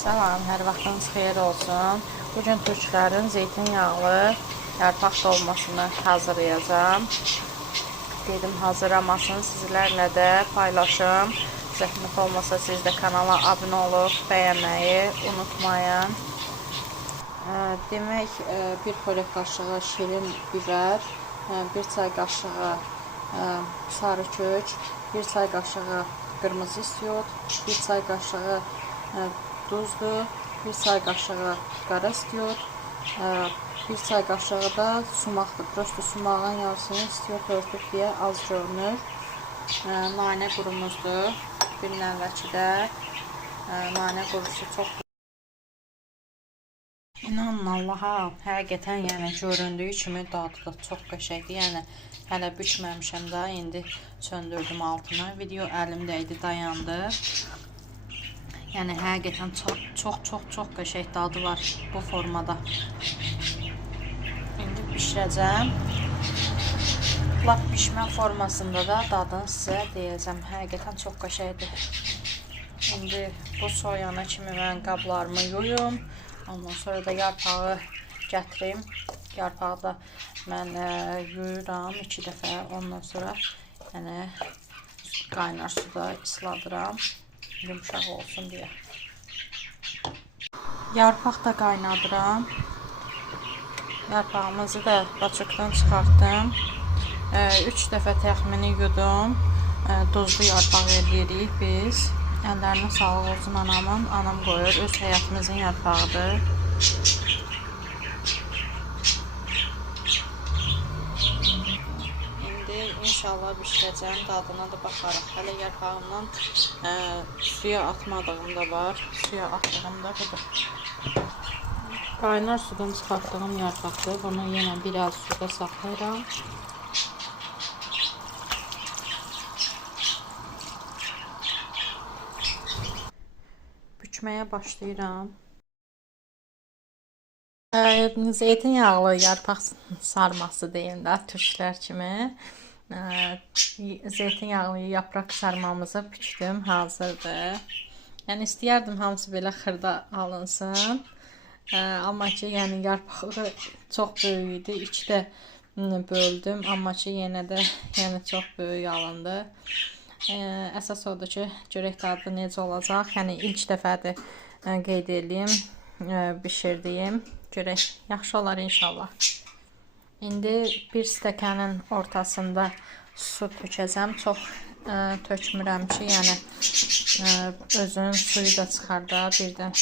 Salam, hər vaxtınız xeyir olsun. Bugün türklərin zeytinyağlı yarpaq dolmasını hazırlayacağım. Dedim hazırlamasını sizlərlə də paylaşım. Zəhmət olmasa siz də kanala abunə olub bəyənməyi unutmayın. Demək, bir xörək qaşığı şirin biber, bir çay qaşığı sarı kök, bir çay qaşığı qırmızı istiot, bir çay qaşığı duzdur, bir çay qaşığı qara istiot, bir çay qaşığı da sumaqdır. Prosto sumağın yarısını istiot örtüb deyə az görünür. Nane qurumuzdur. Bir nəlbəki də nane qurusu çox. İnanın Allaha, həqiqətən yəni göründüyü kimi dadı da çox qəşəngdir. Yəni hələ bükməmişəm də, indi söndürdüm altına. Video əlimdə idi, dayandı. Yəni həqiqətən çox qəşəng dadı var bu formada. İndi bişirəcəm. Lap bişmə formasında da dadını sizə deyəcəm. Həqiqətən çox qəşəngdir. İndi bu soyana kimi mən qablarımı yuyum. Ondan sonra da yarpağı gətirim. Yarpağı da mən yuyuram 2 dəfə. Ondan sonra yəni qaynar suda isladıram. Yumuşaq olsun deyə. Yarpaq da qaynadıram. Yarpağımızı da baçıqdan çıxartdım. 3 dəfə təxmini yudum. Duzlu yarpaq eləyirik biz. Əllərinə sağlıq olsun anamın. Anam qoyur. Öz həyatımızın yarpağıdır. İndi inşallah bişirəcəm. Dadına da baxarıq. Hələ yarpağımdan suya atmadığım da var. Suya atdığım da budur. Qaynar sudan çıxartdığım yarpaqdır. Bunu yenə biraz suda saxlayıram. Bükməyə başlayıram. Zeytinyağlı yarpaq sarması deyim də türklər kimi. Zeytinyağlı yapraq sarmamızı bükdüm, hazırdır. Yəni istəyərdim hamısı belə xırda alınsın. Amma ki, yəni yarpağı çox böyük idi. 2-də böldüm, amma ki, yenə də yəni çox böyük alındı. Əsas odur ki, görək dadı necə olacaq. Yəni ilk dəfədir qeyd edeyim, bişirdiyim. Görək, yaxşı olar inşallah. İndi bir stəkanın ortasında su tökəcəm. Çox tökmürəm ki, yəni özünün suyu da çıxar da birdən